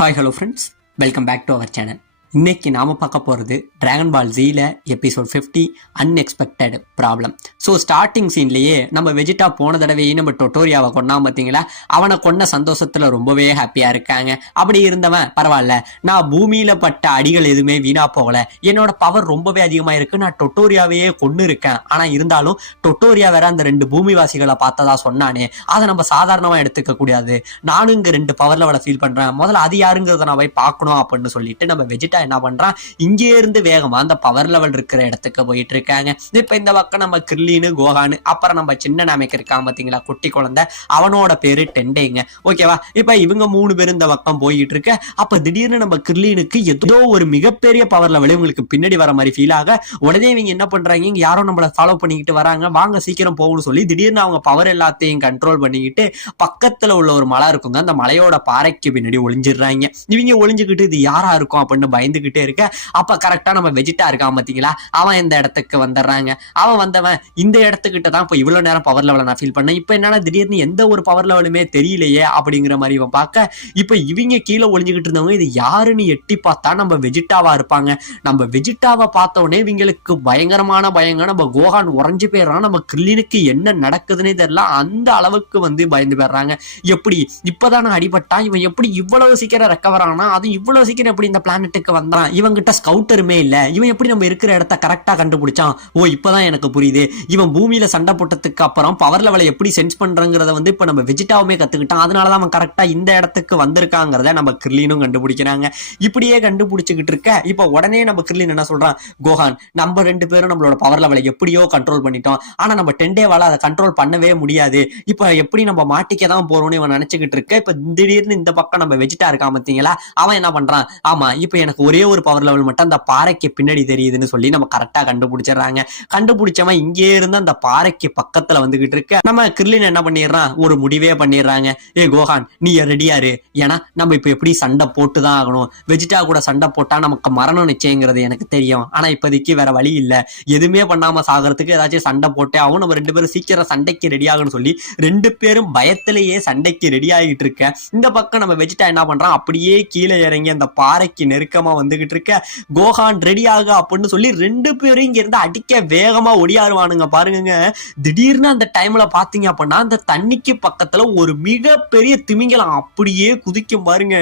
Hi hello friends, welcome back to our channel. இன்னைக்கு நாம பார்க்க போகிறது டிராகன் பால் ஜீல episode 50 unexpected problem. So starting சீன்லேயே நம்ம வெஜிடா போன தடவையே நம்ம டொட்டோரியாவை கொண்டாம பார்த்தீங்களா, அவனை கொண்ட சந்தோஷத்தில் ரொம்பவே ஹாப்பியாக இருக்காங்க. அப்படி இருந்தவன் பரவாயில்ல, நான் பூமியில் பட்ட அடிகள் எதுவுமே வீணா போகல, என்னோட பவர் ரொம்பவே அதிகமாக இருக்கு, நான் டொட்டோரியாவையே கொண்டு இருக்கேன். ஆனால் இருந்தாலும் டொட்டோரியா வேற அந்த 2 பூமிவாசிகளை பார்த்ததா சொன்னானே, அதை நம்ம சாதாரணமாக எடுத்துக்க கூடாது. நானும் இங்கே 2 பவர் லெவலை ஃபீல் பண்ணுறேன், முதல்ல அது யாருங்கிறத நான் போய் பார்க்கணும் அப்படின்னு சொல்லிட்டு நம்ம வெஜிடா என்ன பண்றான், இங்கே இருந்து வேகமா அந்த பவர் லெவல் இருக்கிற இடத்துக்கு போயிட்டு இருக்காங்க. இப்ப இந்த பக்கம் நம்ம கிர்லின்னு கோகானு, அப்புறம் நம்ம சின்ன நாமைக்கு இருக்காங்க பாத்தீங்களா, குட்டி குழந்தை, அவனோட பேரு டெண்டேங்க. ஓகேவா, இப்ப இவங்க 3 பேரும் இந்த பக்கம் போயிட்டு இருக்க. அப்ப திடீர்னு நம்ம கிர்லினுக்கு ஏதோ ஒரு மிகப்பெரிய பவர் லெவல் இவங்களுக்கு பின்னாடி வர மாதிரி ஃபீல் ஆக, உடனே இவங்க என்ன பண்றாங்க, இங்க யாரும் நம்மள ஃபாலோ பண்ணிக்கிட்டு வராங்க, வாங்க சீக்கிரம் போகணும்னு சொல்லி திடீர்னு அவங்க பவர் எல்லாத்தையும் கண்ட்ரோல் பண்ணிக்கிட்டு பக்கத்துல உள்ள ஒரு மலை இருக்குங்க, அந்த மலையோட பாறைக்கு பின்னாடி ஒளிஞ்சிடுறாங்க. இவங்க ஒளிஞ்சுக்கிட்டு இது யாரா இருக்கும் அப்படின்னு பயந்துகிட்டே இருக்க. அப்ப கரெக்டா நம்ம வெஜிடா இருக்கான் பாத்தீங்களா, அவன் இந்த இடத்துக்கு வந்துடுறாங்க. அவன் வந்தவன் இந்த இடத்துக்கிட்ட தான் இப்போ இவ்வளவு நேரம் பவர் லெவலை நான் ஃபீல் பண்ணேன், இப்ப என்னால திடீர்னு எந்த ஒரு பவர் லெவலுமே தெரியலையே அப்படிங்கிற மாதிரி இவன் பார்க்க, இப்ப இவங்க கீழே ஒளிஞ்சுக்கிட்டு இருந்தவங்க இது யாருன்னு எட்டி பார்த்தா நம்ம வெஜிடாவா இருப்பாங்க. நம்ம வெஜிடாவை பார்த்த உடனே இவங்களுக்கு பயங்கரமான பயங்க, நம்ம கோகான் உறைஞ்சு போயிடுறான், நம்ம கிர்லினுக்கு என்ன நடக்குதுன்னே தெரியல, அந்த அளவுக்கு பயந்து போயிடுறாங்க. எப்படி இப்பதானே அடிபட்டான், இவன் எப்படி இவ்வளவு சீக்கிரம் ரெக்கவர் ஆனா, அது இவ்வளவு சீக்கிரம் எப்படி இந்த பிளானட்டுக்கு வந்தான், இவங்கிட்ட ஸ்கவுட்டருமே இல்ல, இவன் எப்படி நம்ம இருக்கிற இடத்த கரெக்டா கண்டுபிடிச்சான், ஓ இப்பதான் எனக்கு புரியுது, இவன் பூமியில சண்டை போட்டதுக்கு அப்புறம் பவர் லெவலை எப்படி சென்ஸ் பண்றங்கிறத இப்ப நம்ம வெஜிடாவுமே கத்துக்கிட்டான், அதனாலதான் அவன் கரெக்டா இந்த இடத்துக்கு வந்திருக்காங்கிறத நம்ம கிர்லினும் கண்டுபிடிக்கிறாங்க. இப்படியே கண்டுபிடிச்சுக்கிட்டு இருக்க, இப்ப உடனே நம்ம கிர்லின் என்ன சொல்றான், கோகான் நம்ம 2 பேரும் நம்மளோட பவர் லெவலை எப்படியோ கண்ட்ரோல் பண்ணிட்டோம், ஆனா நம்ம டெண்டேவால அதை கண்ட்ரோல் பண்ணவே முடியாது, இப்ப எப்படி நம்ம மாட்டிக்க தான் போறோம்னு இவன் நினைச்சுக்கிட்டு இருக்க. இப்ப திடீர்னு இந்த பக்கம் நம்ம வெஜிடா இருக்கான் பாத்தீங்களா, அவன் என்ன பண்றான், ஆமா இப்ப எனக்கு ஒரே ஒரு பவர் லெவல் மட்டும் அந்த பாறைக்கு பின்னாடி தெரியுதுன்னு சொல்லி நம்ம கரெக்டா கண்டுபிடிச்சிடறாங்க. கண்டுபிடிச்சவன் இங்கே இருந்து அந்த பாறைக்கு பக்கத்துல வந்துகிட்டு இருக்க. நம்ம கிர்லின் என்ன பண்ணிடுறான், ஒரு முடிவே பண்ணிடுறாங்க, ஏ கோகான் நீ ரெடியாரு, ஏன்னா நம்ம இப்ப எப்படி சண்டை போட்டுதான் ஆகணும், வெஜிடா கூட சண்டை போட்டா நமக்கு மரணம் நிச்சயங்கிறது எனக்கு தெரியும், ஆனா இப்போதைக்கு வேற வழி இல்ல, எதுவுமே பண்ணாம சாகிறதுக்கு ஏதாச்சும் சண்டை போட்டே ஆகும், நம்ம 2 பேரும் சீக்கிரம் சண்டைக்கு ரெடி ஆகணும்னு சொல்லி 2 பேரும் பயத்திலேயே சண்டைக்கு ரெடி ஆகிட்டு இருக்க. இந்த பக்கம் நம்ம வெஜிடா என்ன பண்றான், அப்படியே கீழே இறங்கி அந்த பாறைக்கு நெருக்கமா வந்துகிட்டு இருக்க. கோகான் ரெடி ஆக அப்படின்னு சொல்லி 2 பேரும் இங்க இருந்து அடிக்க வேகமா ஒடியாருவானுங்க பாருங்க. திடீர்னு அந்த டைம்ல பாத்தீங்க அப்படின்னா அந்த தண்ணிக்கு பக்கத்துல ஒரு மிகப்பெரிய திமிங்கலம் அப்படியே குதிக்கும் பாருங்க.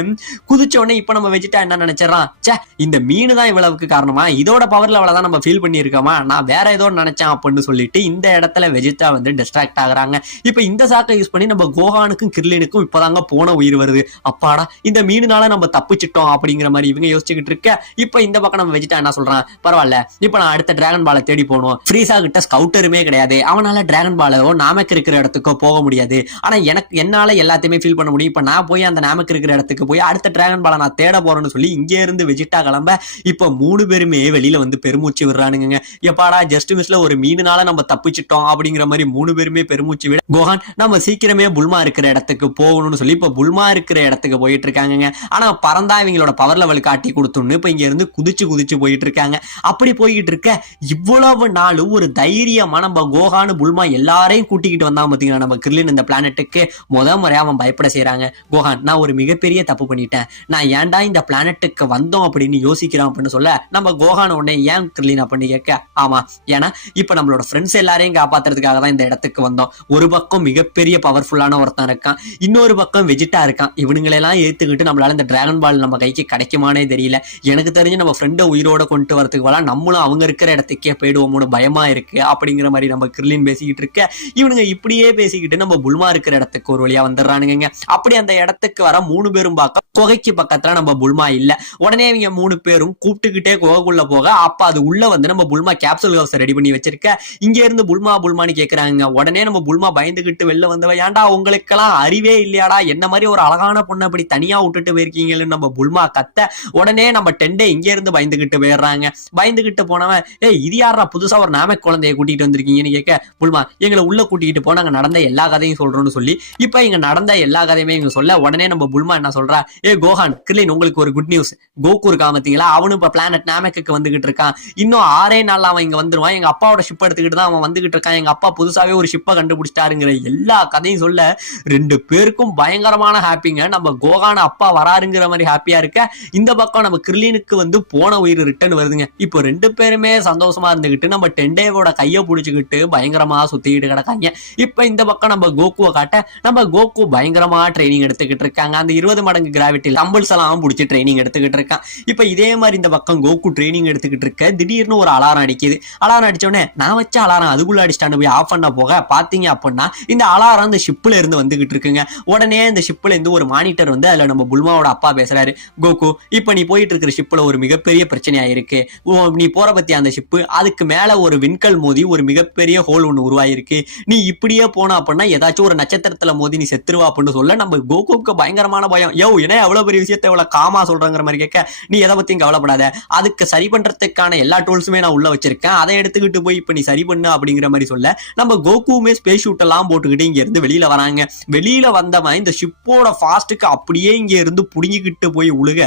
குதிச்ச உடனே இப்ப நம்ம வெஜிடா என்ன நினைச்சிடறான், சே இந்த மீன் தான் இவ்வளவுக்கு காரணமா, இதோட பவர் லெவல தான் நம்ம ஃபீல் பண்ணியிருக்கோமா, நான் வேற ஏதோ நினைச்சேன் அப்படின்னு சொல்லிட்டு இந்த இடத்துல வெஜிடா டிஸ்ட்ராக்ட் ஆகுறாங்க. இப்ப இந்த சாக்கை யூஸ் பண்ணி நம்ம கோகானுக்கும் கிர்லினுக்கும் இப்பதாங்க போன உயிர் வருது, அப்பாடா இந்த மீனுனால நம்ம தப்பிச்சிட்டோம் அப்படிங்கிற மாதிரி இவங்க யோசிச்சுக்கிட்டு இருக்க. இப்ப இந்த பக்கம் நம்ம வெஜிடா என்ன சொல்றான், பரவாயில்ல இப்ப நான் அடுத்த டிராகன் பாலை தேடி போகணும், ஃப்ரீஸா கிட்ட ஸ்கவுட்டருமே கிடையாது, அவனால டிராகன் பாலோ நாமக்கு இருக்கிற இடத்துக்கோ போக முடியாது, ஆனா என்னால எல்லாத்தையுமே ஃபீல் பண்ண முடியும், இப்ப நான் போய் அந்த நாமக்கு இருக்கிற இடத்துக்கு போய் அடுத்த டிராகன் பாலை நான் தேட போறேன்னு சொல்லி இங்கே இருந்து வெஜிடா கிளம்ப. இப்ப 3 பேருமே வெளியில பெருமூச்சு விடுறானுங்க. எப்பாடா ஜஸ்ட் மிஸ்ல ஒரு மீனுனால நம்ம தப்பிச்சிட்டோம் அப்படிங்கிற மாதிரி 3 பேருமே பெருமூச்சு விட, கோகான் நம்ம சீக்கிரமே புல்மா இருக்கிற இடத்துக்கு போகணும்னு சொல்லி இப்ப புல்மா இருக்கிற இடத்துக்கு போயிட்டு இருக்காங்க. ஆனா பறந்தா இவங்களோட பவர் லெவல் காட்டி கொடுத்துன்னு இப்ப இங்க இருந்து குதிச்சு போயிட்டு இருக்காங்க. அப்படி போய்கிட்டு இருக்க இவ்வளவு நாள் ஒரு தைரியமா நம்ம கோகானு புல்மா எல்லாரையும் கூட்டிக்கிட்டு வந்தா பாத்தீங்கன்னா நம்ம கிர்லின் இந்த பிளானட்டுக்கு முறையா அவன் பயப்பட செய்யறாங்க. கோகான் நான் ஒரு மிகப்பெரிய தப்பு பண்ணிட்டேன், நான் ஏன்டா இந்த பிளானட்டுக்கு வந்தோம் அப்படின்னு யோசிக்கிறான் அப்படின்னு சொல்ல, நம்ம கோகான் உடனே ஏன் கிர்லின் அப்படின்னு கேட்க, ஆமா ஏன்னா இப்ப நம்மளோட ஃப்ரெண்ட்ஸ் எல்லாரையும் காப்பாத்துறதுக்காக தான் இந்த இடத்துக்கு வந்தோம், ஒரு பக்கம் மிகப்பெரிய பவர்ஃபுல்லான ஒருத்தன் இருக்கான், இன்னொரு பக்கம் வெஜிடா இருக்கான், இவனுங்களெல்லாம் ஏத்துக்கிட்டு நம்மளால இந்த டிராகன் பால் நம்ம கைக்கு கிடைக்குமானே தெரியல, எனக்கு தெரிஞ்சு நம்ம ஃப்ரெண்டை உயிரோட கொண்டு வரதுக்கு வரலாம், நம்மளும் அவங்க இருக்கிற இடத்துக்கே போயிடுவோம்னு பயமா இருக்கு அப்படிங்கிற மாதிரி நம்ம கிர்லின் பேசிக்கிட்டு இருக்க. இவனுங்க இப்படியே பேசிக்கிட்டு நம்ம புல்மா இருக்கிற இடத்துக்கு ஒரு வழியா வந்துடுறானுங்க. அப்படி அந்த இடத்துக்கு வர 3 பேரும் பார்க்க குகைக்கு பக்கத்துல நம்ம புல்மா இல்ல. உடனே இவங்க 3 பேரும் கூப்பிட்டுக்கிட்டே குகைக்குள்ள போக, அப்ப அது உள்ள நம்ம புல்மா கேப்சூல் ஹவுஸ் ரெடி பண்ணி வச்சிருக்க. இங்க இருந்து புல்மான்னு கேக்குறாங்க. உடனே நம்ம புல்மா பயந்துகிட்டு வெளில வந்தவ, ஏன்டா உங்களுக்கெல்லாம் அறிவே இல்லையாடா, என்ன மாதிரி ஒரு அழகான பொண்ணை அப்படி தனியா விட்டுட்டு போயிருக்கீங்கன்னு நம்ம புல்மா கத்த. உடனே நம்ம டெண்டே இங்க இருந்து பயந்துகிட்டு போயிடுறாங்க. பயந்துகிட்டு போனவன் இது யாரா புதுசா ஒரு நாமக் குழந்தைய கூட்டிட்டு வந்திருக்கீங்கன்னு கேட்க, புல்மா எங்களை உள்ள கூட்டிட்டு போனாங்க நடந்த எல்லா கதையும் சொல்றோம்னு சொல்லி இப்ப இங்க நடந்த எல்லா கதையுமே இங்க சொல்ல உடனே நம்ம புல்மா என்ன சொல்றா, கோஹான் கிர்லின் உங்களுக்கு ஒரு குட் நியூஸ். கோகு இருக்கா பாத்தீங்களா, அவனு இப்ப பிளானட் நாமக்கு வந்துகிட்டு இருக்கான். இன்னும் 6 நாள்ல அவன் இங்க வந்துருவான். எங்க அப்பாவோட ஷிப் எடுத்துக்கிட்டு தான் அவன் வந்துகிட்டு இருக்கான். எங்க அப்பா புதுசாவே ஒரு ஷிப்பை கண்டுபிடிச்சிட்டாருங்கிற எல்லா கதையும் சொல்ல 2 பேருக்கும் பயங்கரமான ஹாப்பிங்க. நம்ம கோகான அப்பா வராருங்கிற மாதிரி ஹாப்பியா இருக்க, இந்த பக்கம் நம்ம கிர்லினுக்கு போன உயிர் ரிட்டர்ன் வருதுங்க. இப்போ 2 பேருமே சந்தோஷமா இருந்துகிட்டு நம்ம டெண்டேவோட கைய புடிச்சுக்கிட்டு பயங்கரமா சுத்திக்கிட்டு கிடக்காங்க. இப்ப இந்த பக்கம் நம்ம கோகுவை காட்ட, நம்ம கோகு பயங்கரமா ட்ரைனிங் எடுத்துக்கிட்டு இருக்காங்க. அந்த 20 மடங்கு கிராவிட்டி டம்பிள்ஸ் எல்லாம் புடிச்சு ட்ரைனிங் எடுத்துக்கிட்டு இருக்கான். இப்ப இதே மாதிரி இந்த பக்கம் கோகு ட்ரைனிங் எடுத்துக்கிட்டு இருக்க, திடீர்னு ஒரு அலாரம் அடிக்குது. அலாரம் அடிச்சோடனே நான் வச்ச அலாரம் அதுக்குள்ள அடிச்சுட்டான்னு போய் ஆஃப் பண்ண போக பாத்தீங்க அப்படின்னா இந்த அலாரம் இந்த ஷிப்ல இருந்து வந்துகிட்டு இருக்குங்க. உடனே இந்த ஷிப்ல இருந்து ஒரு மானிட்டர் அதுல நம்ம புல்மாவோட அப்பா பேசுறாரு, கோகு இப்ப நீ போயிட்டு இருக்கிற ஷிப்ல ஒரு மிகப்பெரிய பிரச்சனையா இருக்கு. நீ போற பத்தி அந்த ஷிப்பு அதுக்கு மேல ஒரு விண்கல் மோதி ஒரு மிகப்பெரிய ஹோல் ஒண்ணு உருவாயிருக்கு. நீ இப்படியே போனா அப்படின்னா ஏதாச்சும் ஒரு நட்சத்திரத்துல மோதி நீ செத்துருவா அப்படின்னு சொல்ல நம்ம கோகுக்கு பயங்கரமான பயம். என்ன எவ்வளவு பெரிய விஷயத்தை எவ்வளவு காமா சொல்றங்கிற மாதிரி கேட்க, நீ எதை பத்தியும் கவலைப்படாத, அதுக்கு சரி பண்றதுக்கான எல்லா டூல்ஸுமே நான் உள்ள வச்சிருக்கேன், அதை எடுத்துக்கிட்டு போய் இப்ப நீ சரி பண்ணு அப்படிங்கிற மாதிரி சொல்ல நம்ம கோகுமே ஸ்பேஸ் ஷூட் எல்லாம் போட்டுக்கிட்டு இங்க இருந்து வெளியில வராங்க. வெளியில வந்தவன் இந்த ஷிப்போட ஃபாஸ்ட்டுக்கு அப்படியே இங்க இருந்து புடுங்கிக்கிட்டு போய் உழுக,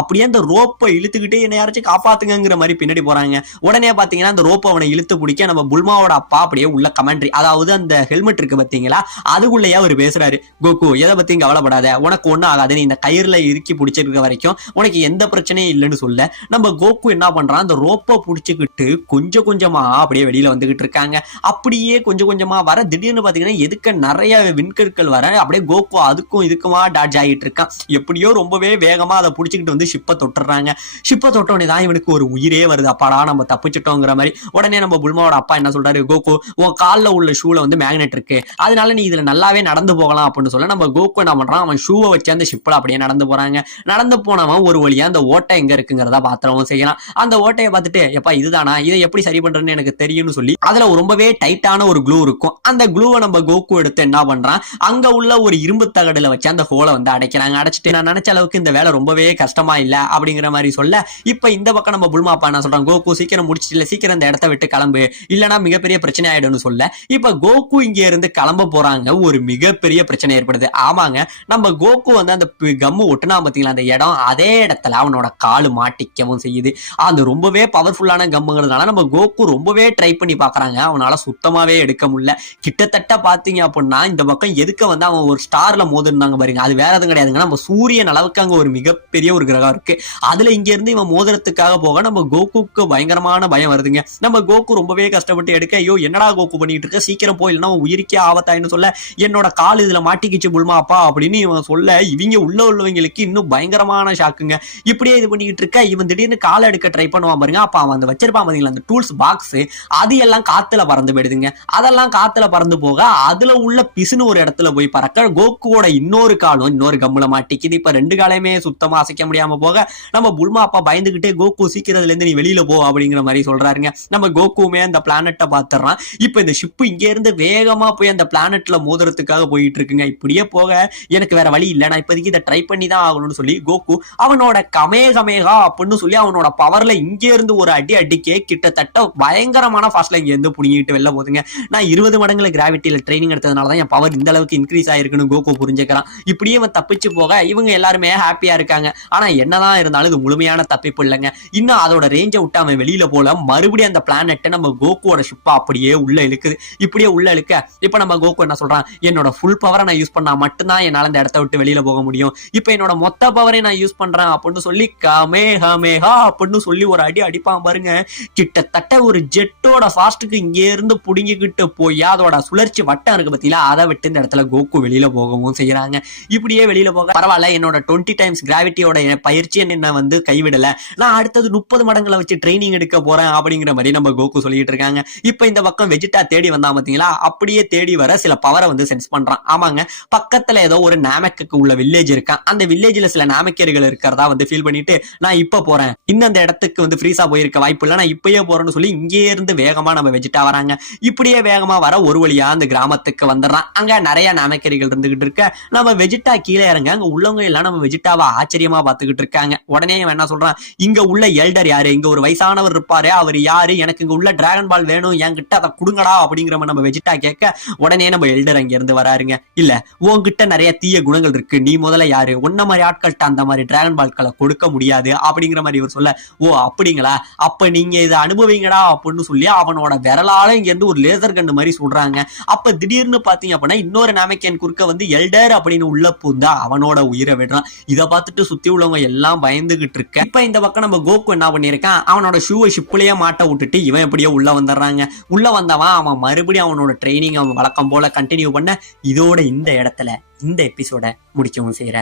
அப்படியே அந்த ரோப்பை இழுத்துக்கிட்டே என்ன யாராச்சும் காப்பாத்துங்கிற மாதிரி பின்னாடி போறாங்க. உடனே பாத்தீங்கன்னா அந்த ரோப்பை அவனை இழுத்து பிடிக்க நம்ம புல்மாவோட அப்பா அப்படியே உள்ள கமெண்ட்ரி, அதாவது அந்த ஹெல்மெட் இருக்கு பாத்தீங்களா, அதுக்குள்ளேயே அவர் பேசுறாரு, கோகு எதை பத்தியும் கவலைப்படாத, உனக்கு ஒண்ணும் ஆகாது, நீ இந்த கயிறுல இறுக்கி பிடிச்சிருக்க வரைக்கும் உனக்கு எந்த பிரச்சனையும் இல்லைன்னு சொல்ல நம்ம கோகு என்ன பண்றான், அந்த ரோப்பை பிடிச்சிக்கிட்டு கொஞ்சம் கொஞ்சமா அப்படியே வெளியில வந்துகிட்டு இருக்காங்க. அப்படியே கொஞ்சம் கொஞ்சமா வர திடீர்னு பாத்தீங்கன்னா எதுக்கு நிறைய விண்கற்கள் வர, அப்படியே கோகு அதுக்கும் இதுக்குமா டாட்ஜ் ஆகிட்டு இருக்கான். எப்படியோ ரொம்பவே வேகமா அதை பிடிச்சிக்கிட்டு ஷிப்பை தொட்டுறாங்க. ஷிப்பை தொட்டோடனே தான் இவனுக்கு ஒரு உயிரே வருது, அப்பாடா நம்ம தப்பிச்சிட்டோங்கிற மாதிரி. உடனே நம்ம புல்மாவோட அப்பா என்ன சொல்றாரு, கோகு உன் காலில் உள்ள ஷூல மேக்னெட் இருக்கு, அதனால நீ இதுல நல்லாவே நடந்து போகலாம் அப்படின்னு சொல்ல நம்ம கோகு என்ன பண்றான், அவன் ஷூவை வச்சு அந்த ஷிப்ல அப்படியே நடந்து போறாங்க. நடந்து போனவன் ஒரு வழியா அந்த ஓட்டை எங்க இருக்குங்கிறதா பாத்திரவும் செய்யலாம். அந்த ஓட்டையை பார்த்துட்டு எப்பா இதுதானா, இதை எப்படி சரி பண்றேன்னு எனக்கு தெரியும்னு சொல்லி அதுல ரொம்பவே டைட்டான ஒரு க்ளூ இருக்கும். அந்த க்ளூவை நம்ம கோகு எடுத்து என்ன பண்றான், அங்க உள்ள ஒரு இரும்பு தகடுல வச்சு அந்த ஹோலை அடைக்கிறாங்க. அடைச்சிட்டு நான் நினைச்ச அளவுக்கு இந்த வேலை ரொம்பவே கஷ்டமா இல்ல அப்படிங்கிற மாதிரி சொல்ல, இப்ப இந்த பக்கம் நம்ம புல்மா அப்பா என்ன சொல்றான், கோகு சீக்கிரம் முடிச்சிட்டு சீக்கிரம் இந்த இடத்த விட்டு கிளம்பு, இல்லனா மிகப்பெரிய பிரச்சனை ஆயிடும்னு சொல்ல, இப்ப கோகு இங்க இருந்து கிளம்ப போறாங்க. ஒரு மிகப்பெரிய பிரச்சனை ஏற்படுது. ஆமாங்க, நம்ம கோகு அந்த கம்மு ஒட்டுனா பாத்தீங்களா அந்த இடம், அதே இடத்துல அவனோட காலு மாட்டிக்கவும் செய்யுது. அது ரொம்பவே பவர்ஃபுல்லான கம்முங்கிறதுனால நம்ம கோகு ரொம்பவே ட்ரை பண்ணி பாக்குறாங்க, அவனால சுத்தமாவே எடுக்க முடியல. கிட்டத்தட்ட பாத்தீங்க அப்படின்னா இந்த பக்கம் எதுக்க அவன் ஒரு ஸ்டார்ல மோதிருந்தாங்க பாருங்க, அது வேற எதுவும் கிடையாதுங்க, நம்ம சூரியன் அளவுக்கு அங்க ஒரு மிகப்பெரிய ஒரு கிரகம் இருக்கு. அதுல இங்க இருந்து இவன் மோதிரத்துக்காக போக நம்ம கோகுக்கு பயங்கரமான பயம் வருதுங்க. நம்ம கோகு ரொம்பவே கஷ்டப்பட்டு எடுக்க, ஐயோ என்னடா கோகு பண்ணிட்டு இருக்க, சீக்கிரம் போய் இல்லைன்னா உயிருக்கே ஆபத்தாயின்னு சொல்ல, என்னோட கால் இதுல மாட்டிக்கிச்சு புல்மா அப்பா அப்படின்னு இவன் சொல்ல, இவங்க உள்ளவங்களுக்கு இன்னும் பயங்கரமான ஷாக்குங்க. இப்படியே இது பண்ணிக்கிட்டு இருக்க, இவன் திடீர்னு காலை எடுக்க ட்ரை பண்ணுவான் பாருங்க, அப்ப அவன் அந்த வச்சிருப்பான் பாத்தீங்களா அந்த டூல்ஸ் பாக்ஸ், அது எல்லாம் காத்துல பறந்து போயிடுதுங்க. அதெல்லாம் காத்துல பறந்து போக அதுல உள்ள பிசுன்னு ஒரு இடத்துல போய் பறக்க கோகுவோட இன்னொரு காலும் இன்னொரு கம்முல மாட்டிக்குது. இப்ப 2 காலையுமே சுத்தமா அசைக்க முடியாம போக நம்ம புல்மா அப்பா பயந்துகிட்டே கோகு சீக்கிரத்துல இருந்து நீ வெளியில போ அப்படிங்கிற மாதிரி சொல்றாருங்க. நம்ம கோகுமே அந்த பிளானட்டை பாத்துறான். இப்ப இந்த ஷிப் இங்க இருந்து வேகமா போய் அந்த பிளானட்ல மோதுறதுக்காக போயிட்டு இருக்குங்க. இப்படியே போக எனக்கு வேற வழி இல்ல, நான் இப்போதைக்கு இதை ட்ரை பண்ணி தான் ஆகணும்னு சொல்லி கோகு அவனோட கமேகமேகா அப்படின்னு சொல்லி அவனோட பவர்ல இங்க இருந்து ஒரு அடி அடிக்கே கிட்டத்தட்ட பயங்கரமான ஃபாஸ்ட்ல இங்க இருந்து புடிங்கிட்டு வெளில போதுங்க. நான் 20 மடங்குல கிராவிட்டியில ட்ரைனிங் எடுத்ததுனாலதான் என் பவர் இந்த அளவுக்கு இன்க்ரீஸ் ஆயிருக்குன்னு கோகு புரிஞ்சுக்கிறான். இப்படியே அவன் தப்பிச்சு போக இவங்க எல்லாருமே ஹாப்பியா இருக்காங்க. ஆனா என்னதான் இருந்தாலும் இது முழுமையான தப்பிப்பு இல்லைங்க. இன்னும் அதோட ரேஞ்சை விட்டு அவன் வெளியில போல மறுபடியும் அந்த பிளானட்டை நம்ம கோகுவோட ஷிப்பா அப்படியே உள்ள இழுக்குது. இப்படியே உள்ள இழுக்க இப்ப நம்ம கோகு என்ன சொல்றான், என்னோட ஃபுல் பவரை நான் யூஸ் பண்ணா மட்டும்தான் என்னால இந்த இடத்த விட்டு வெளியில போக முடியும், இப்ப என்னோட மொத்த பவரை நான் யூஸ் பண்றேன் அப்படின்னு சொல்லி கமேஹமேஹா அப்படின்னு சொல்லி ஒரு அடி அடிப்பான் பாருங்க. கிட்டத்தட்ட ஒரு ஜெட்டோட ஃபாஸ்ட்டுக்கு இங்க இருந்து புடுங்கிக்கிட்டு போய் அதோட சுழற்சி வட்டம் இருக்கு பத்தியில அதை விட்டு இந்த இடத்துல கோகு வெளியில போகவும் செய்யறாங்க. இப்படியே வெளியில போக பரவாயில்ல, என்னோட 20 டைம்ஸ் கிராவிட்டியோட பயிற்சி என்ன கைவிடல, நான் அடுத்தது 30 மடங்குல வச்சு ட்ரைனிங் எடுக்க போறேன் அப்படிங்கிற மாதிரி நம்ம கோகு சொல்லிட்டு இருக்காங்க. இப்ப இந்த பக்கம் வெஜிடா தேடி வந்தா பாத்தீங்களா, அப்படியே தேடி வர சில பவரை சென்ஸ் பண்றான். ஆமாங்க, பக்கத்துல ஏதோ ஒரு நாமக்கு உள்ள வில்லேஜ் இருக்கான். அந்த வில்லேஜ்ல சில நாமக்கேரிகள் இருக்கிறதா ஃபீல் பண்ணிட்டு நான் இப்ப போறேன், இன்னும் அந்த இடத்துக்கு ஃப்ரீஸா போயிருக்க வாய்ப்பு இல்ல, நான் இப்பயே போறேன்னு சொல்லி இங்கே இருந்து வேகமா நம்ம வெஜிடா வராங்க. இப்படியே வேகமா வர ஒரு வழியா அந்த கிராமத்துக்கு வந்துடுறான். அங்க நிறைய நாமக்கேரிகள் இருந்துகிட்டு இருக்க நம்ம வெஜிடா கீழே இறங்க, அங்க உள்ளவங்க எல்லாம் நம்ம வெஜிடாவை ஆச்சரியமா பாத்துக்கிட்டு இருக்காங்க. உடனே இவன் என்ன சொல்றான், இங்க உள்ள எல்டர் யாரு, இங்க ஒரு வயசானவர் இருப்பாரு, அவர் யாரு, எனக்கு இங்க உள்ள டிராகன் பால் வேணும், என்கிட்ட அதை கொடுங்கடா அப்படிங்கிற நம்ம வெஜிடா கேட்க உடனே நம்ம எல்டர் அங்க இருந்து வராருங்க. இல்ல உன்கிட்ட நிறைய தீய குணங்கள் இருக்கு, நீ முதல்ல யாரு, உன்ன மாதிரி ஆட்கள்கிட்ட அந்த மாதிரி டிராகன் பால்களை கொடுக்க முடியாது அப்படிங்கிற மாதிரி இவர் சொல்ல, ஓ அப்படிங்களா, அப்ப நீங்க இதை அனுபவிங்கடா அப்படின்னு சொல்லி அவனோட விரலால இங்க இருந்து ஒரு லேசர் கண்டு மாதிரி சொல்றாங்க. அப்ப திடீர்னு பாத்தீங்க அப்படின்னா இன்னொரு நாமக்கேன் குறுக்க வந்து எல்டர் அப்படின்னு உள்ள பூந்தா அவனோட உயிரை விடுறான். இதை பார்த்துட்டு சுத்தி உள்ளவங்க எல்லாம் பயந்துகிட்டு இருக்க. இப்ப இந்த பக்கம் நம்ம கோகு என்ன பண்ணிருக்கான், அவனோட ஷூவை ஷிப்லயே மாட்ட விட்டுட்டு இவன் எப்படியோ உள்ள வந்துடுறாங்க. உள்ள வந்தவன் அவன் மறுபடியும் அவனோட ட்ரைனிங் அவன் வழக்கம் போல கண்டினியூ பண்ண இதோட இந்த இடத்துல இந்த எபிசோட முடிக்கவும் செய்யற.